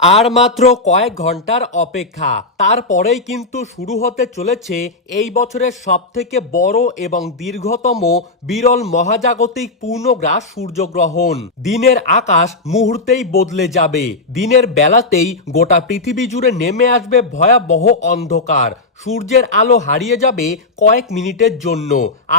আর মাত্র কয়েক ঘন্টার অপেক্ষা, তারপরেই কিন্তু শুরু হতে চলেছে এই বছরের সবথেকে বড় এবং দীর্ঘতম বিরল মহাজাগতিক পূর্ণগ্রাস সূর্যগ্রহণ। দিনের আকাশ মুহূর্তেই বদলে যাবে। দিনের বেলাতেই গোটা পৃথিবী জুড়ে নেমে আসবে ভয়াবহ অন্ধকার। সূর্যের আলো হারিয়ে যাবে কয়েক মিনিটের জন্য।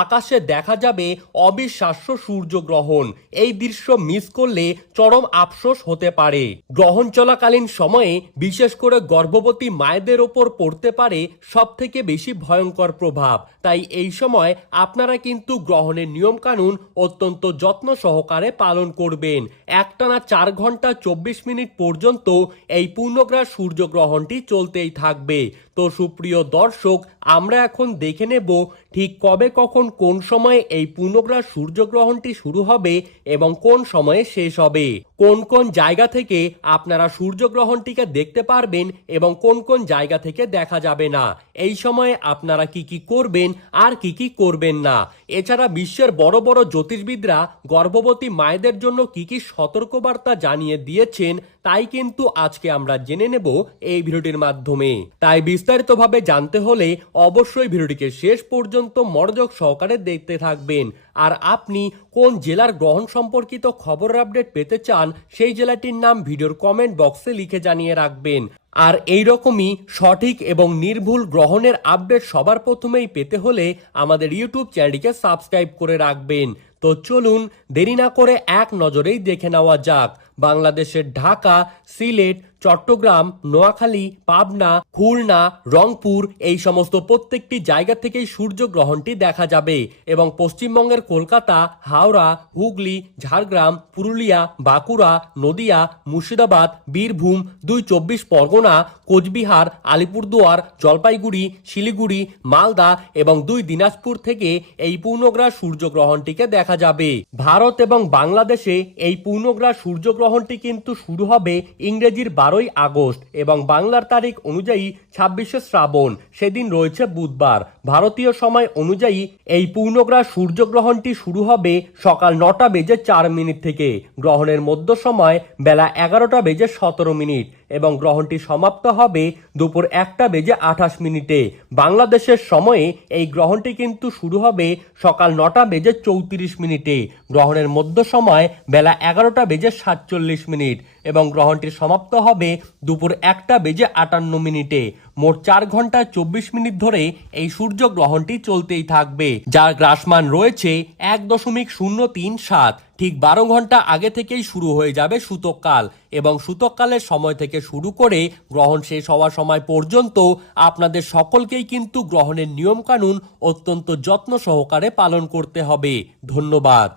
আকাশে দেখা যাবে অবিশ্বাস্য সূর্যগ্রহণ। এই দৃশ্য মিস করলে চরম আফসোস হতে পারে। গ্রহণ চলাকালীন সময়ে বিশেষ করে গর্ভবতী মায়েদের ওপর পড়তে পারে সবথেকে বেশি ভয়ঙ্কর প্রভাব। তাই এই সময় আপনারা কিন্তু গ্রহণের নিয়মকানুন অত্যন্ত যত্ন সহকারে পালন করবেন। একটানা 4 ঘন্টা 24 মিনিট পর্যন্ত এই পূর্ণগ্রাস সূর্যগ্রহণটি চলতেই থাকবে। তো সুপ্রিয় দর্শক, আমরা এখন দেখে নেব ঠিক কবে, কখন, কোন সময়ে এই পূর্ণগ্রাস সূর্যগ্রহণটি শুরু হবে এবং কোন সময়ে শেষ হবে। কোন কোন জায়গা থেকে আপনারা সূর্যগ্রহণটিকে দেখতে পারবেন এবং কোন কোন জায়গা থেকে দেখা যাবে না। এই সময়ে আপনারা কি কি করবেন আর কি কি করবেন না। এছাড়া বিশ্বের বড় বড় জ্যোতির্বিদরা গর্ভবতী মায়েদের জন্য কি কি সতর্কবার্তা জানিয়ে দিয়েছেন, তাই কিন্তু আজকে আমরা জেনে নেব এই ভিডিওটির মাধ্যমে। তাই বিস্তারিতভাবে জানতে হলে অবশ্যই ভিডিওটিকে শেষ পর্যন্ত মনোযোগ সহকারে দেখতে থাকবেন। আর আপনি কোন জেলার গ্রহণ সম্পর্কিত খবরের আপডেট পেতে চান, সেই জেলাটির নাম ভিডিওর কমেন্ট বক্সে লিখে জানিয়ে রাখবেন। আর এই রকমই সঠিক এবং নির্ভুল গ্রহণের আপডেট সবার প্রথমেই পেতে হলে আমাদের ইউটিউব চ্যানেলটিকে সাবস্ক্রাইব করে রাখবেন। তো চলুন দেরি না করে এক নজরেই দেখে নেওয়া যাক বাংলাদেশের ঢাকা, সিলেট, চট্টগ্রাম, নোয়াখালী, পাবনা, খুলনা, রংপুর এই সমস্ত প্রত্যেকটি জায়গা থেকেই সূর্যগ্রহণটি দেখা যাবে এবং পশ্চিমবঙ্গের কলকাতা, হাওড়া, হুগলি, ঝাড়গ্রাম, পুরুলিয়া, বাঁকুড়া, নদিয়া, মুর্শিদাবাদ, বীরভূম, ২ পরগনা, কোচবিহার, আলিপুরদুয়ার, জলপাইগুড়ি, শিলিগুড়ি, মালদা এবং ২ দিনাজপুর থেকে এই পূর্ণগ্রাস সূর্যগ্রহণটিকে দেখা যাবে। ভারত এবং বাংলাদেশে এই পূর্ণগ্রাস সূর্যগ্রহণটি কিন্তু শুরু হবে ইংরেজির 12ই আগস্ট এবং বাংলার তারিখ অনুযায়ী 26শে শ্রাবণ, সেদিন রয়েছে বুধবার। ভারতীয় সময় অনুযায়ী এই পূর্ণগ্রাস সূর্যগ্রহণটি শুরু হবে সকাল 9:04 থেকে। গ্রহণের মধ্য সময় বেলা 11:17 এবং গ্রহণটি সমাপ্ত হবে দুপুর 1:28। বাংলাদেশের সময়ে এই গ্রহণটি কিন্তু শুরু হবে সকাল 9:34। গ্রহণের মধ্য সময় বেলা 11:47 এবং গ্রহণটি সমাপ্ত হবে দুপুর 1:58। মোট 4 ঘন্টা 24 মিনিট ধরে এই সূর্যগ্রহণটি চলতেই থাকবে, যার গ্রাসমান রয়েছে 1.037। ঠিক 12 ঘন্টা আগে থেকেই শুরু হয়ে যাবে সূতককাল এবং সূতককালের সময় থেকে শুরু করে গ্রহণ শেষ হওয়ার সময় পর্যন্ত আপনাদের সকলকেই কিন্তু গ্রহণের নিয়মকানুন অত্যন্ত যত্ন সহকারে পালন করতে হবে। ধন্যবাদ।